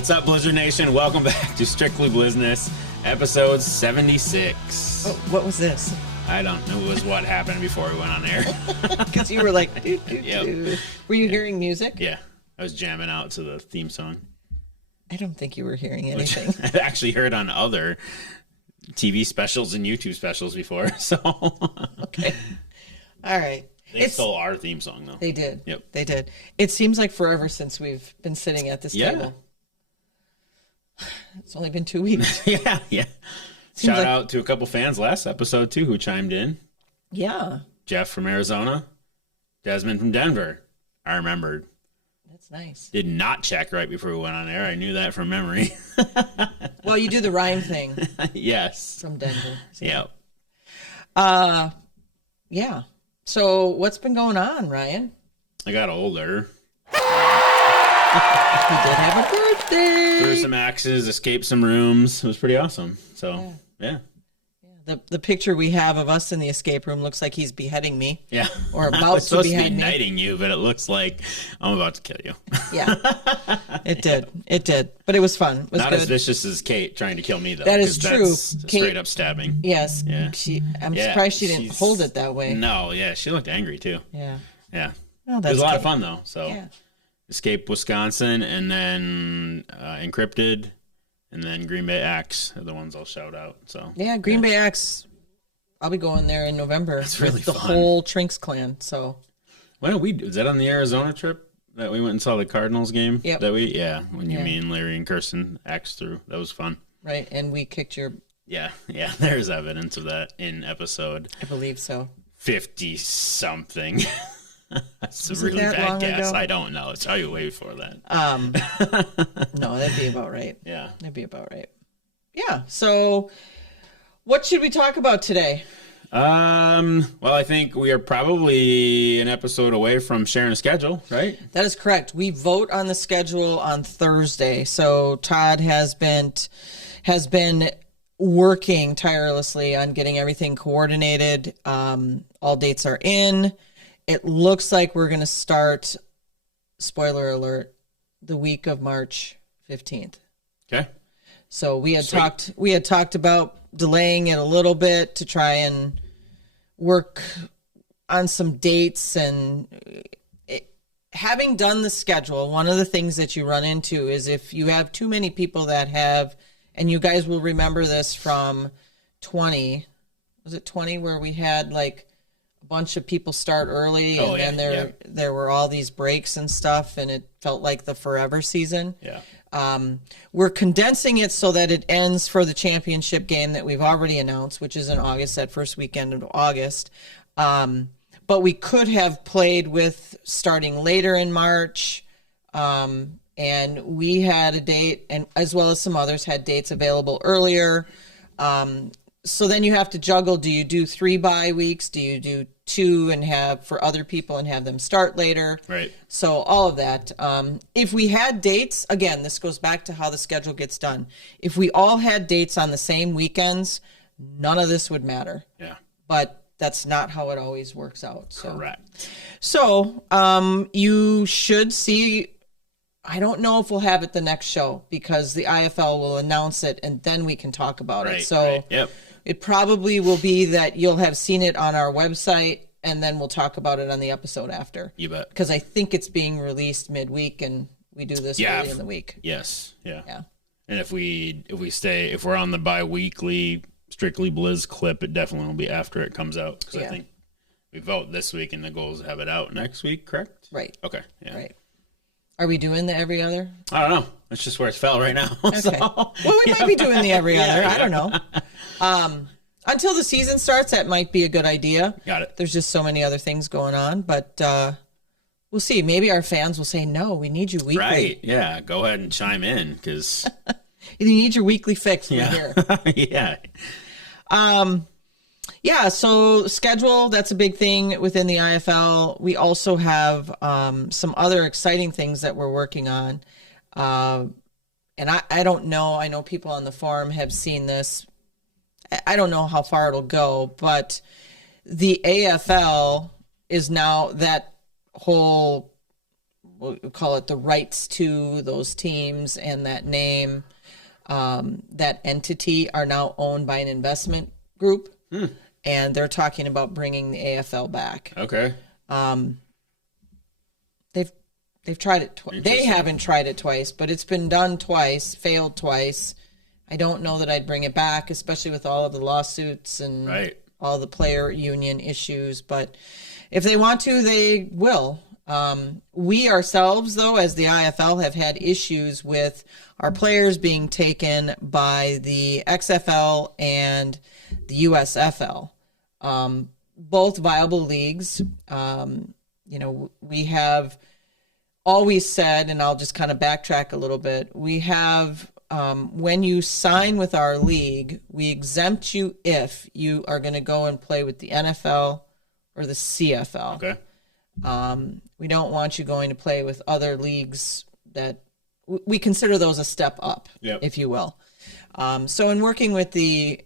What's up, Blizzard Nation? Welcome back to Strictly Blizzness, episode 76. Oh, what was this? I don't know what happened before we went on air. Because you were like, doo, doo, Yep. doo. Were you hearing music? Yeah, I was jamming out to the theme song. I don't think you were hearing Which anything. I've actually heard on other TV specials and YouTube specials before. So Okay. All right. They stole our theme song, though. They did. Yep. They did. It seems like forever since we've been sitting at this table. It's only been 2 weeks. yeah. Seems Shout out to a couple fans last episode, too, who chimed in. Yeah. Jeff from Arizona. Desmond from Denver. I remembered. That's nice. Did not check right before we went on air. I knew that from memory. Well, you do the rhyme thing Yes. from Denver. So. Yep. Yeah. So what's been going on, Ryan? I got older. He did have a birthday. Threw some axes, escaped some rooms. It was pretty awesome. So, yeah. The picture we have of us in the escape room looks like he's beheading me. Yeah. Or I about was to supposed to behead be me. knighting you, but it looks like I'm about to kill you. Yeah. It did. It did. But it was fun. It was Not good. as vicious as Kate trying to kill me, though. That is 'cause true. That's Kate- straight up stabbing. Yes. Yeah. I'm Yeah, surprised she didn't she's- hold it that way. No, yeah. She looked angry, too. Yeah. Yeah. Oh, It that's was a lot of good. fun, though. So, Yeah. Escape Wisconsin, and then Encrypted, and then Green Bay Axe are the ones I'll shout out. So Yeah, Green Bay Axe. I'll be going there in November. That's really with the fun. whole Trinks clan. So When did we do? Is that on the Arizona trip that we went and saw the Cardinals game? Yep. When you Yeah. me and Larry and Kirsten axed through. That was fun. right, and we kicked your. Yeah. There's evidence of that in episode I believe so. 50 something. That's Was a it really that bad long guess. ago? I don't know. It's probably way before that. No, that'd be about right. Yeah. That'd be about right. Yeah. So, what should we talk about today? Well, I think we are probably an episode away from sharing a schedule, right? That is correct. We vote on the schedule on Thursday. So Todd has been working tirelessly on getting everything coordinated. All dates are in. It looks like we're going to start, spoiler alert, the week of March 15th. Okay. So we had Sweet. talked about delaying it a little bit to try and work on some dates, and having done the schedule, one of the things that you run into is if you have too many people that have, and you guys will remember this from 20, was it 20 where we had like a bunch of people start early Oh, and yeah, then there were all these breaks and stuff, and it felt like the forever season. Yeah. We're condensing it so that it ends for the championship game that we've already announced, which is in August, that first weekend of August. But we could have played with starting later in March. And we had a date, and as well as some others had dates available earlier. So then you have to juggle. Do you do 3 bye weeks? Do you do 2 and have for other people and have them start later? Right. So all of that. If we had dates, again, this goes back to how the schedule gets done. If we all had dates on the same weekends, none of this would matter. Yeah. But that's not how it always works out. So. Correct. So you should see. I don't know if we'll have it the next show because the IFL will announce it and then we can talk about it. So Right. Yep. it probably will be that you'll have seen it on our website and then we'll talk about it on the episode after. You bet. Because I think it's being released midweek and we do this Yeah. early in the week. Yes. Yeah. Yeah. And if we're on the bi-weekly Strictly Blizz clip, it definitely will be after it comes out. Because I think we vote this week and the goal is to have it out next week, correct? Right. Okay. Yeah. Right. Are we doing the every other? I don't know. That's just where it's fell right now. Okay. So, Well, we might be doing the every other. Yeah, I don't know. Until the season starts, that might be a good idea. Got it. There's just so many other things going on, but we'll see. Maybe our fans will say, no, we need you weekly. Right. Yeah. Go ahead and chime in because, You need your weekly fix from yeah. here. Yeah. Yeah, so schedule, that's a big thing within the IFL. We also have some other exciting things that we're working on. And I don't know, I know people on the forum have seen this. I don't know how far it'll go, but the AFL is now, that whole we'll call it the rights to those teams and that name, that entity are now owned by an investment group. And they're talking about bringing the AFL back. Okay. They've tried it twice. They haven't tried it twice, but it's been done twice, failed twice. I don't know that I'd bring it back, especially with all of the lawsuits and all the player union issues. But if they want to, they will. We ourselves, though, as the IFL, have had issues with our players being taken by the XFL and the USFL. Both viable leagues. We have always said, and I'll just kind of backtrack a little bit, we have, when you sign with our league, we exempt you if you are going to go and play with the NFL or the CFL. Okay. We don't want you going to play with other leagues that we consider those a step up, if you will. So in working with the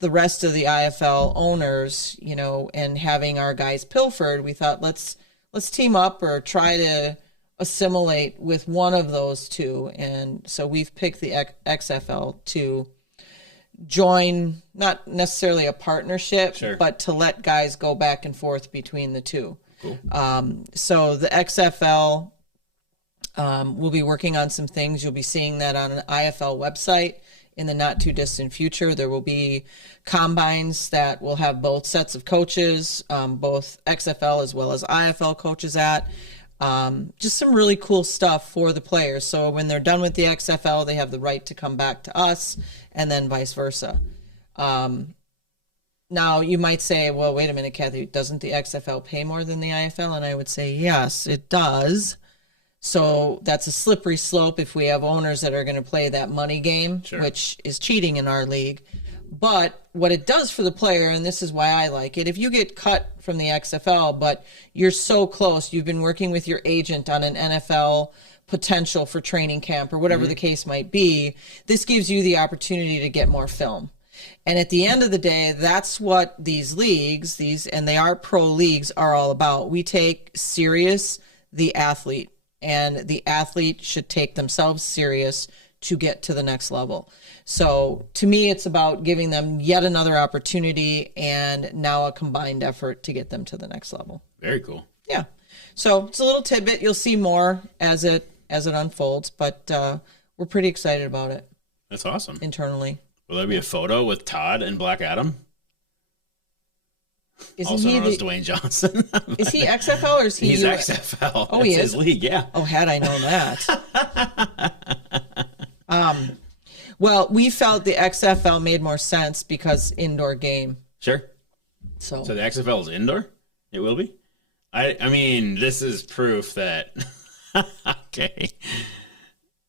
rest of the IFL owners, and having our guys pilfered, we thought let's team up or try to assimilate with one of those two. And so we've picked the XFL to join, not necessarily a partnership, but to let guys go back and forth between the two. Cool. So the XFL will be working on some things. You'll be seeing that on an IFL website in the not too distant future. There will be combines that will have both sets of coaches, both XFL as well as IFL coaches at. Just some really cool stuff for the players. So when they're done with the XFL, they have the right to come back to us, and then vice versa. Now, you might say, well, wait a minute, Kathy, doesn't the XFL pay more than the IFL? And I would say, yes, it does. So that's a slippery slope if we have owners that are going to play that money game, which is cheating in our league. But what it does for the player, and this is why I like it, if you get cut from the XFL, but you're so close, you've been working with your agent on an NFL potential for training camp or whatever the case might be, this gives you the opportunity to get more film. And at the end of the day, that's what these leagues, and they are pro leagues, are all about. We take serious the athlete, and the athlete should take themselves serious to get to the next level. So to me, it's about giving them yet another opportunity and now a combined effort to get them to the next level. Very cool. Yeah. So it's a little tidbit. You'll see more as it unfolds, but we're pretty excited about it. That's awesome. Internally. Will there be a photo with Todd and Black Adam? Isn't also he known as Dwayne Johnson. Is he XFL or is he? He's XFL. Oh, he is? His league, yeah. Oh, had I known that. Well, we felt the XFL made more sense because indoor game. Sure. So the XFL is indoor? It will be? I mean, this is proof that... Okay.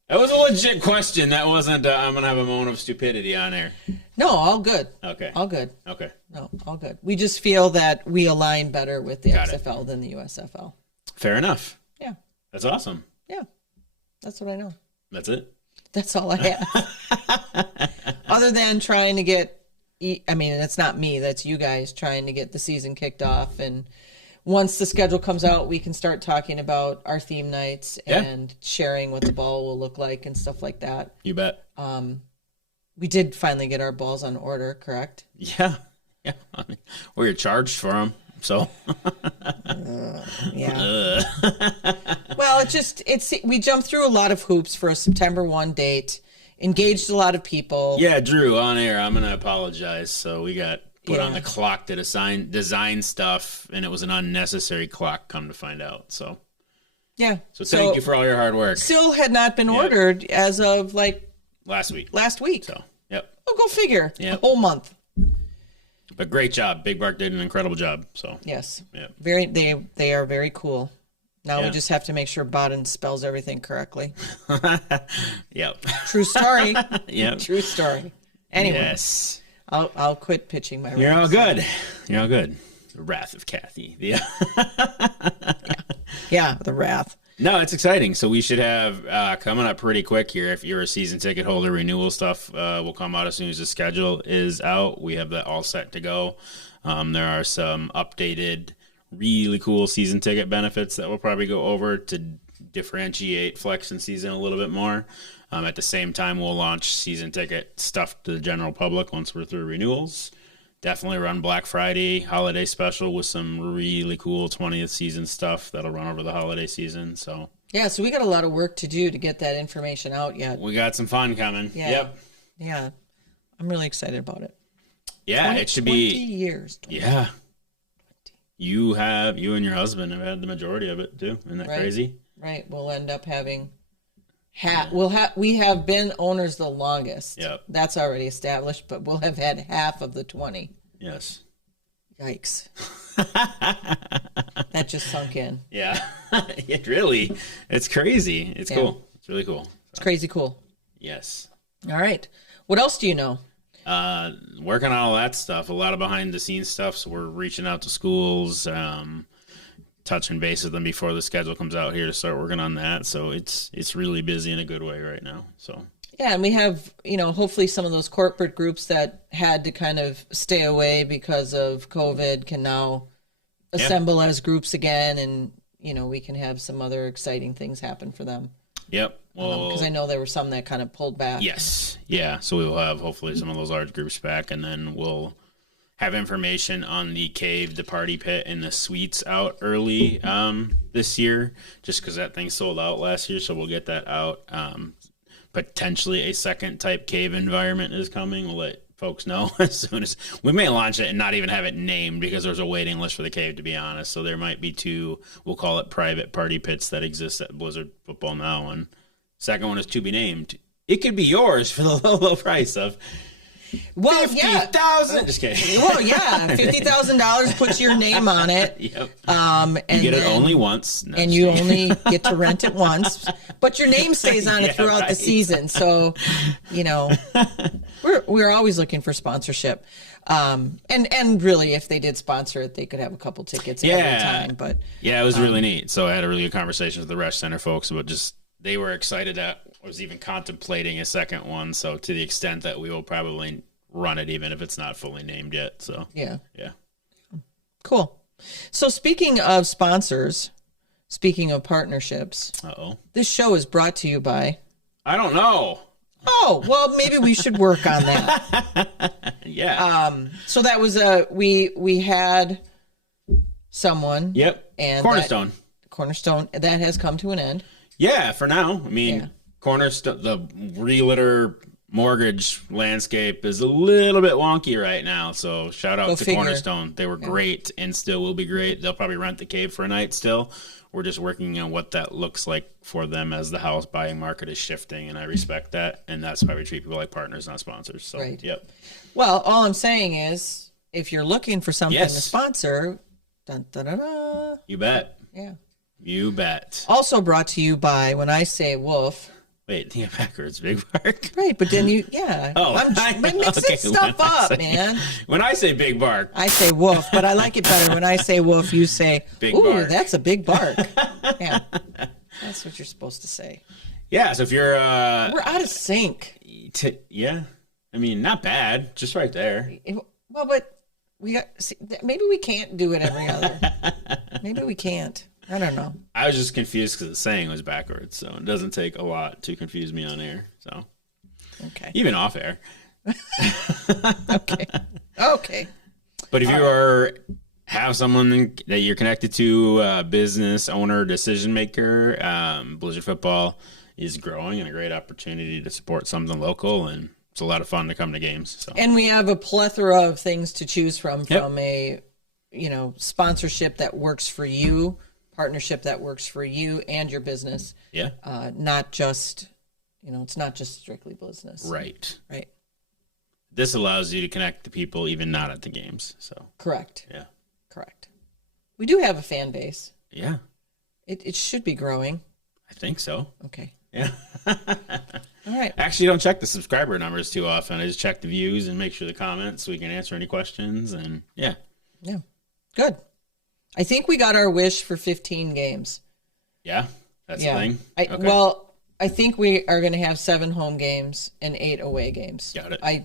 That was a legit question. That wasn't, I'm going to have a moment of stupidity on air. No, all good. Okay. All good. Okay. No, all good. We just feel that we align better with the XFL than the USFL. Fair enough. Yeah. That's awesome. Yeah. That's what I know. That's it? That's all I have. Other than trying to get, I mean, it's not me, that's you guys trying to get the season kicked off. And once the schedule comes out, we can start talking about our theme nights and sharing what the ball will look like and stuff like that. You bet. We did finally get our balls on order, correct? Yeah. Yeah. I mean, well, you're charged for them, so. Yeah. Well, we jumped through a lot of hoops for a September 1 date, engaged a lot of people. Yeah, Drew, on air, I'm going to apologize. So we got put on the clock to design stuff, and it was an unnecessary clock, come to find out. So yeah. So thank you for all your hard work. Still had not been ordered as of like last week. So yep. Oh, go figure. Yeah. A whole month. But great job. Big Bark did an incredible job. So yes. Yep. They are very cool. Now we just have to make sure Bowden spells everything correctly. Yep. True story. Yep. True story. Anyway. Yes. I'll quit pitching my. You're all good. You're all good. The wrath of Kathy. Yeah, the wrath. No, it's exciting. So we should have coming up pretty quick here. If you're a season ticket holder, renewal stuff will come out as soon as the schedule is out. We have that all set to go. There are some updated really cool season ticket benefits that we'll probably go over to differentiate flex and season a little bit more. At the same time, we'll launch season ticket stuff to the general public once we're through renewals. Definitely run Black Friday holiday special with some really cool 20th season stuff that'll run over the holiday season. So yeah, so we got a lot of work to do to get that information out yet. we got some fun coming. Yeah. Yep. Yeah. I'm really excited about it. Yeah, it should be 20 years. 20. Yeah. You and your husband have had the majority of it too. Isn't that crazy? Right. We'll end up having we have been owners the longest. Yep. That's already established, but we'll have had half of the 20. Yes. Yikes. That just sunk in. Yeah. It's crazy. It's cool. It's really cool. It's crazy cool. Yes. All right. What else do you know? Working on all that stuff, a lot of behind the scenes stuff. So we're reaching out to schools, touching base with them before the schedule comes out here to start working on that. So it's really busy in a good way right now. So yeah, and we have, hopefully some of those corporate groups that had to kind of stay away because of COVID can now assemble as groups again, and we can have some other exciting things happen for them. Yep. Well, because I know there were some that kind of pulled back. Yes. Yeah. So we'll have hopefully some of those large groups back, and then we'll have information on the cave, the party pit, and the suites out early this year, just because that thing sold out last year. So we'll get that out. Potentially a second type cave environment is coming. We'll let folks know as soon as we may launch it and not even have it named because there's a waiting list for the cave, to be honest. So there might be 2, we'll call it private party pits that exist at Blizzard Football now. And second one is to be named. It could be yours for the low price of $50,000. Just kidding. Well, yeah, $50,000 puts your name on it. Yep. And you get it only once, and you only get to rent it once, but your name stays on it throughout the season. So, we're always looking for sponsorship. And really, if they did sponsor it, they could have a couple tickets at a time. But yeah, it was really neat. So I had a really good conversation with the Rush Center folks about they were excited that I was even contemplating a second one. So to the extent that we will probably run it, even if it's not fully named yet. So yeah. Cool. So speaking of sponsors, speaking of partnerships, this show is brought to you by. I don't know. Oh, well, maybe we should work on that. Yeah. So that was we had someone. Yep. And Cornerstone that has come to an end. Yeah, for now. I mean, Cornerstone, the realtor mortgage landscape is a little bit wonky right now. So shout out to Cornerstone. They were great and still will be great. They'll probably rent the cave for a night still. We're just working on what that looks like for them as the house buying market is shifting, and I respect that. And that's why we treat people like partners, not sponsors. So, Yep. Well, all I'm saying is, if you're looking for something to sponsor, you bet. Yeah. You bet. Also brought to you by When I Say Wolf. Wait, think backwards, Big Bark. Right, but then I'm mixing stuff up, man. When I say Big Bark, I say wolf, but I like it better. When I say wolf, you say, big ooh, bark. That's a big bark. Yeah, that's what you're supposed to say. Yeah, so if you're... We're out of sync. Yeah, I mean, not bad, just right there. Well, but maybe we can't do it every other. Maybe we can't. I don't know. I was just confused because the saying was backwards, so it doesn't take a lot to confuse me on air. So, okay, even off air. Okay. But if have someone that you're connected to, a business owner, decision maker, Blizzard Football is growing and a great opportunity to support something local, and it's a lot of fun to come to games. So, and we have a plethora of things to choose from a sponsorship that works for you. Partnership that works for you and your business. Yeah. Not just, it's not just strictly Blizzness. Right. This allows you to connect to people even not at the games. So. Correct. Yeah. Correct. We do have a fan base. Yeah. It should be growing. I think so. Okay. Yeah. All right. Actually, don't check the subscriber numbers too often. I just check the views and make sure the comments so we can answer any questions. And yeah. Yeah. Good. I think we got our wish for 15 games. Yeah, that's the thing. Well, I think we are going to have 7 home games and 8 away games. Got it. I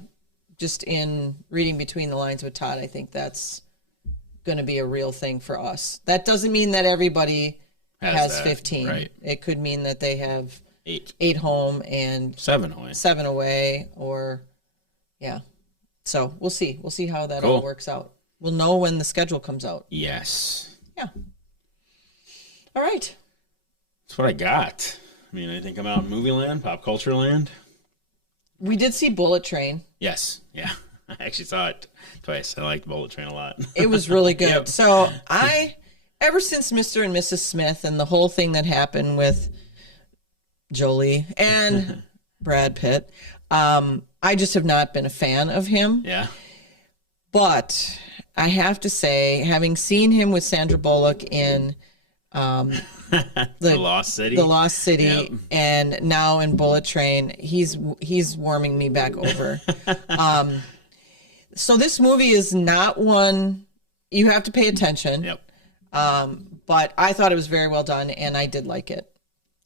just in reading between the lines with Todd, I think that's going to be a real thing for us. That doesn't mean that everybody has that, 15. right. It could mean that they have 8 home and 7 away. 7 away, or yeah. So we'll see. We'll see how that all works out. We'll know when the schedule comes out. Yes. Yeah. All right. That's what I got. I mean, anything come out in movie land, pop culture land? We did see Bullet Train. Yes. Yeah. I actually saw it twice. I liked Bullet Train a lot. It was really good. Yep. So ever since Mr. and Mrs. Smith and the whole thing that happened with Jolie and Brad Pitt, I just have not been a fan of him. Yeah. But I have to say, having seen him with Sandra Bullock in The Lost City. The Lost City, Yep. and now in Bullet Train, he's warming me back over. So this movie is not one you have to pay attention. Yep. But I thought it was very well done, and I did like it.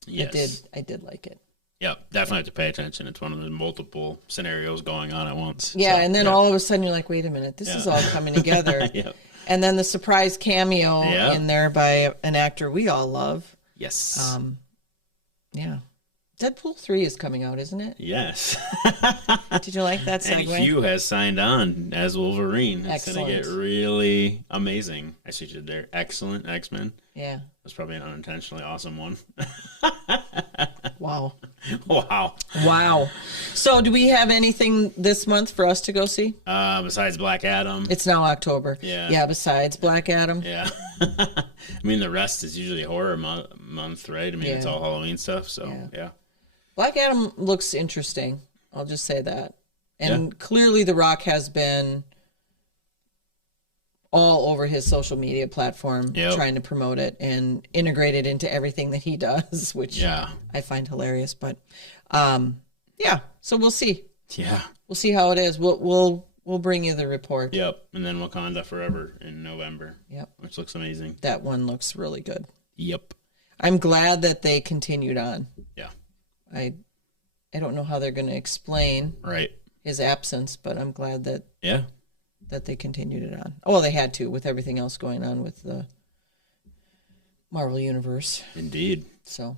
Yes. I did like it. Yep. Definitely have to pay attention. It's one of the multiple scenarios going on at once. Yeah, So, and then all of a sudden you're like, wait a minute, this is all coming together. Yep. And then the surprise cameo in there by an actor we all love. Yes. Yeah. Deadpool 3 is coming out, isn't it? Yes. Did you like that segue? And Hugh has signed on as Wolverine. It's going to get Excellent. really amazing. I see you there. Excellent X-Men. Yeah. That's probably an unintentionally awesome one. Wow. Wow. Wow. So do we have anything this month for us to go see? Besides Black Adam. It's now October. Yeah. Yeah, besides Black Adam. Yeah. I mean, the rest is usually horror month, right? I mean, it's all Halloween stuff, so yeah. Black Adam looks interesting. I'll just say that. And clearly The Rock has been all over his social media platform trying to promote it and integrate it into everything that he does, which I find hilarious. But so we'll see. Yeah. We'll see how it is. We'll bring you the report. Yep. And then Wakanda Forever in November. Yep. Which looks amazing. That one looks really good. Yep. I'm glad that they continued on. Yeah. I don't know how they're going to explain his absence, but I'm glad that that they continued it on. Oh, they had to with everything else going on with the Marvel Universe. Indeed. So,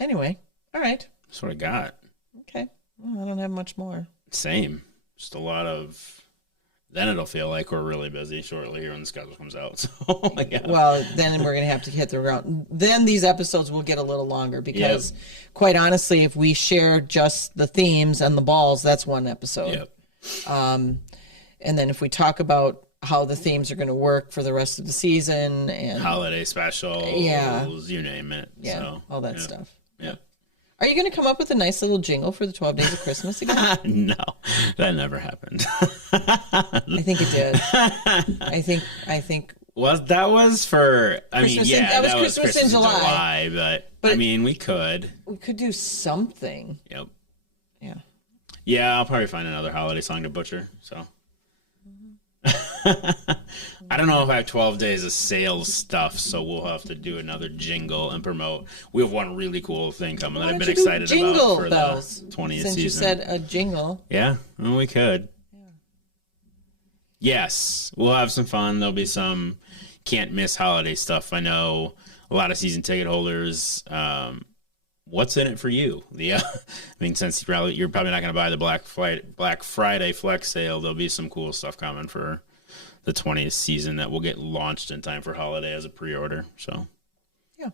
anyway, all right. That's what I got. Okay. Well, I don't have much more. Same. Just a lot of... Then it'll feel like we're really busy shortly here when the schedule comes out. So, Well, then we're going to have to hit the ground. Then these episodes will get a little longer because, quite honestly, if we share just the themes and the balls, that's one episode. Yep. And then if we talk about how the themes are going to work for the rest of the season and holiday specials, you name it. So, all that stuff. Yeah. Are you going to come up with a nice little jingle for the 12 Days of Christmas again? No, that never happened. I think it did. I think. That was for? I mean, Christmas yeah, that was Christmas in July, but I mean, we could do something. Yep. Yeah. Yeah, I'll probably find another holiday song to butcher. So. I don't know if I have 12 days of sales stuff, so we'll have to do another jingle and promote. We have one really cool thing coming that I've been excited about for the 20th since season. You said a jingle. Yeah, well, we could. Yeah. Yes, we'll have some fun. There'll be some can't miss holiday stuff. I know a lot of season ticket holders. What's in it for you? I mean, since you're probably not going to buy the Black Friday flex sale, there'll be some cool stuff coming for the 20th season that will get launched in time for holiday as a pre-order. So, yeah,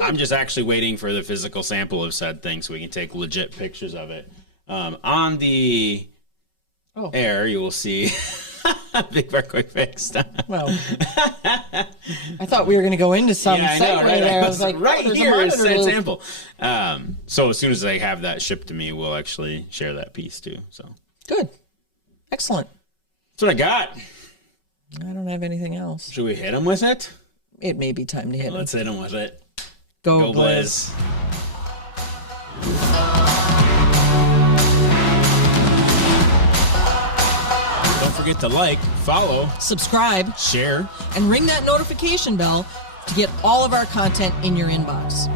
I'm just actually waiting for the physical sample of said thing so we can take legit pictures of it. On the air, you will see Big Bar Quick Fix. Well, I thought we were going to go into some segue right there. I was like, right there's here a is monitor that sample. So as soon as they have that shipped to me, we'll actually share that piece too. So good, excellent. That's what I got. I don't have anything else. Should we hit them with it? It may be time to hit Let's hit them with it. Go Blizz. Don't forget to like, follow, subscribe, share, and ring that notification bell to get all of our content in your inbox.